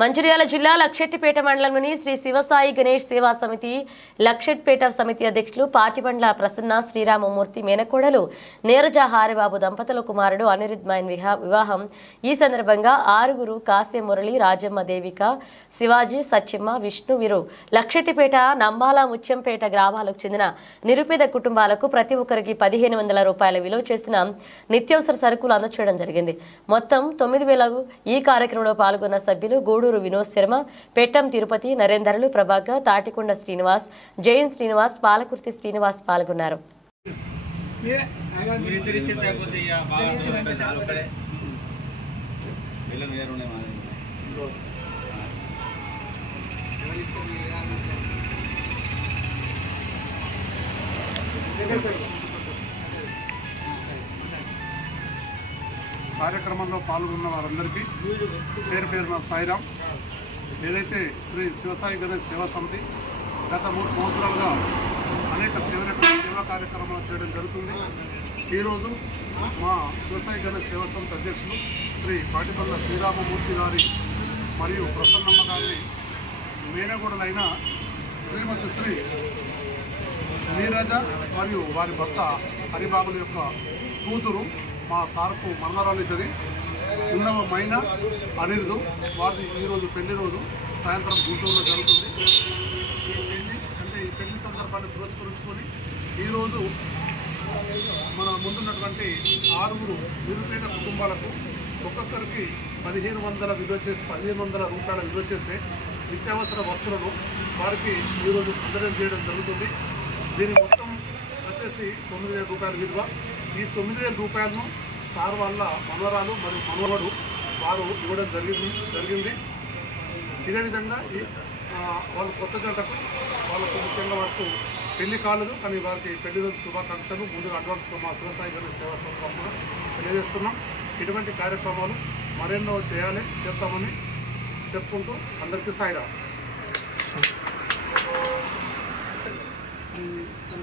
మంచిర్యాల జిల్లా లక్షెట్టిపేట మండలంలోని శ్రీ శివసాయి గణేష్ సేవా సమితి లక్షెట్టిపేట సమితి అధ్యక్షులు పాటిబండ్ల ప్రసన్న శ్రీరామమూర్తి మేనకోడలు నీరజ హారిబాబు దంపతుల కుమారుడు అనిరుద్ధమైన వివాహం. ఈ సందర్భంగా ఆరుగురు కాశీ మురళి, రాజమ్మ, దేవిక, శివాజీ, సత్యమ్మ, విష్ణు వీరు లక్షెట్టిపేట, నంబాల, ముత్యంపేట గ్రామాలకు చెందిన నిరుపేద కుటుంబాలకు ప్రతి ఒక్కరికి 1500 రూపాయల విలువ చేసిన నిత్యావసర సరుకులు అందచేయడం జరిగింది. మొత్తం 9000. ఈ కార్యక్రమంలో పాల్గొన్న సభ్యులు గూడూరు వినోద్ శర్మ, పెట్టం తిరుపతి, నరేందర్లు, ప్రభాకర్, తాటికొండ శ్రీనివాస్, జైన్ శ్రీనివాస్, పాలకుర్తి శ్రీనివాస్ పాల్గొన్నారు. కార్యక్రమంలో పాల్గొన్న వారందరికీ పేరు పేరున సాయిరాం. ఏదైతే శ్రీ శివసాయి గణేష్ సేవా సమితి గత 3 సంవత్సరాలుగా అనేక సేవా కార్యక్రమాలు చేయడం జరుగుతుంది. ఈరోజు మా శివసాయి గణేష్ సేవా సమితి అధ్యక్షులు శ్రీ పాటిబండ్ల శ్రీరామమూర్తి గారి మరియు ప్రసన్నమ్మ గారి మేనగోడలైన శ్రీమతి శ్రీ నీరజ మరియు వారి భర్త హరిబాబుల యొక్క కూతురు మా సార్కు మరణారాలిద్దది ఉన్నవ మైనా అనిరుదు వారి ఈరోజు పెళ్లి రోజు సాయంత్రం గుంటూరులో జరుగుతుంది. ఈ పెళ్లి సందర్భాన్ని పురస్కరించుకొని ఈరోజు మన ముందున్నటువంటి 6 నిరుపేద కుటుంబాలకు ఒక్కొక్కరికి 1500 విలువ చేసి 1500 రూపాయల విలువ చేసే నిత్యావసర వస్తువులను వారికి ఈరోజు అందజేయడం చేయడం జరుగుతుంది. దీని మొత్తం వచ్చేసి 9000 రూపాయల విలువ. ఈ 9000 రూపాయలను సార్ వాళ్ళ మనవరాలు మరియు మనవడు వారు ఇవ్వడం జరిగింది. ఇదే విధంగా వాళ్ళు కొత్త జంటకు వాళ్ళకు ముఖ్యంగా వారికి పెళ్లి కాలేదు, కానీ వారికి పెళ్లి రోజు శుభాకాంక్షలు ముందుగా అడ్వాన్స్గా మా శివసాయి గణేష్ సేవా సంస్థ కూడా తెలియజేస్తున్నాం. ఇటువంటి కార్యక్రమాలు మరెన్నో చేద్దామని చెప్పుకుంటూ అందరికీ సాయిరాం.